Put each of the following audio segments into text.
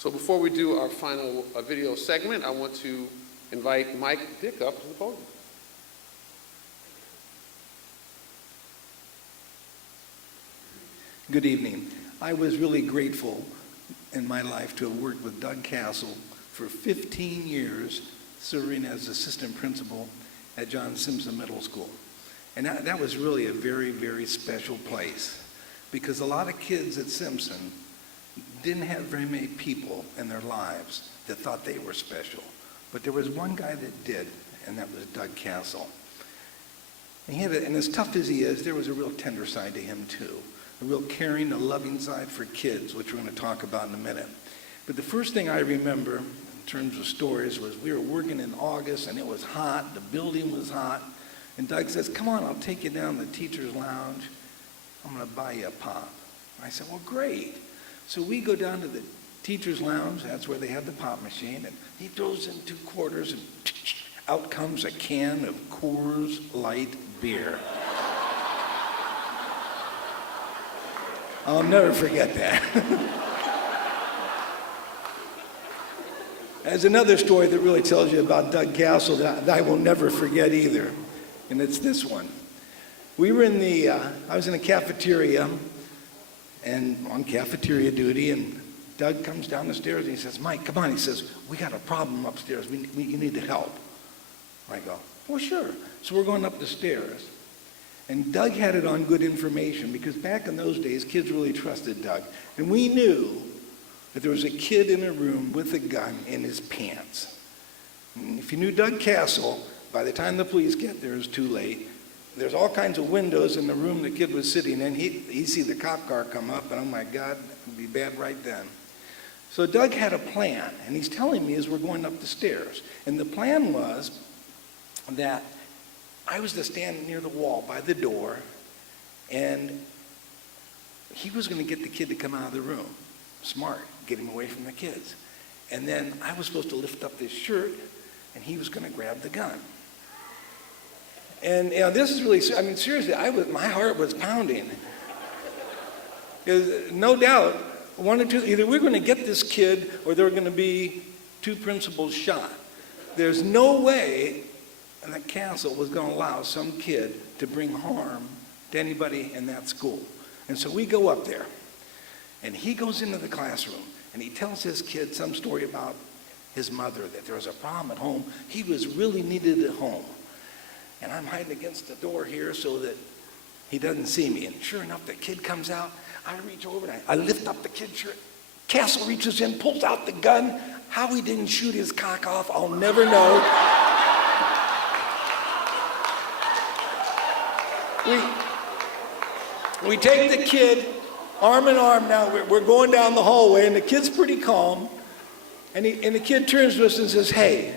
So before we do our final video segment, I want to invite Mike Dick up to the podium. Good evening. I was really grateful in my life to have worked with Doug Castle for 15 years, serving as assistant principal at John Simpson Middle School. And that was really a very, very special place, because a lot of kids at Simpson didn't have very many people in their lives that thought they were special. But there was one guy that did, and that was Doug Castle. And as tough as he is, there was a real tender side to him too. A real caring, a loving side for kids, which we're going to talk about in a minute. But the first thing I remember in terms of stories was we were working in August and it was hot, the building was hot, and Doug says, "Come on, I'll take you down to the teacher's lounge. I'm going to buy you a pop." I said, "Well, great." So we go down to the teacher's lounge, that's where they have the pop machine, and he throws in 2 quarters and out comes a can of Coors Light beer. I'll never forget that. There's another story that really tells you about Doug Castle that I will never forget either, and it's this one. We were I was in the cafeteria, and on cafeteria duty, and Doug comes down the stairs and he says, "Mike, come on," he says, "we got a problem upstairs, you need to help." I go, "Well, sure." So we're going up the stairs. And Doug had it on good information, because back in those days, kids really trusted Doug. And we knew that there was a kid in a room with a gun in his pants. And if you knew Doug Castle, by the time the police get there, it's too late. There's all kinds of windows in the room the kid was sitting in. He'd see the cop car come up, and oh my God, it would be bad right then. So Doug had a plan, and he's telling me as we're going up the stairs. And the plan was that I was to stand near the wall by the door, and he was going to get the kid to come out of the room. Smart, get him away from the kids. And then I was supposed to lift up this shirt, and he was going to grab the gun. And this is really, I mean, seriously, my heart was pounding. Because no doubt, one or two, either we're going to get this kid, or there are going to be 2 principals shot. There's no way that Castle was going to allow some kid to bring harm to anybody in that school. And so we go up there, and he goes into the classroom, and he tells his kid some story about his mother, that there was a problem at home. He was really needed at home. And I'm hiding against the door here so that he doesn't see me. And sure enough, the kid comes out. I reach over and I lift up the kid's shirt. Castle reaches in, pulls out the gun. How he didn't shoot his cock off, I'll never know. We take the kid arm in arm now. We're going down the hallway, and the kid's pretty calm. And the kid turns to us and says, "Hey,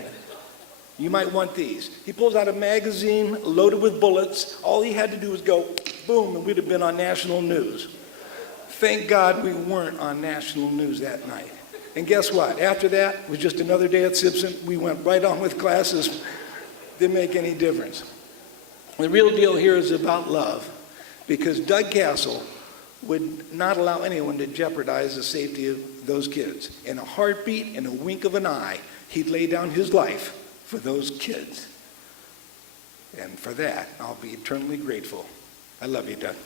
you might want these." He pulls out a magazine loaded with bullets. All he had to do was go, boom, and we'd have been on national news. Thank God we weren't on national news that night. And guess what? After that, it was just another day at Simpson. We went right on with classes. Didn't make any difference. The real deal here is about love, because Doug Castle would not allow anyone to jeopardize the safety of those kids. In a heartbeat, in a wink of an eye, he'd lay down his life for those kids. And for that, I'll be eternally grateful. I love you, Doug.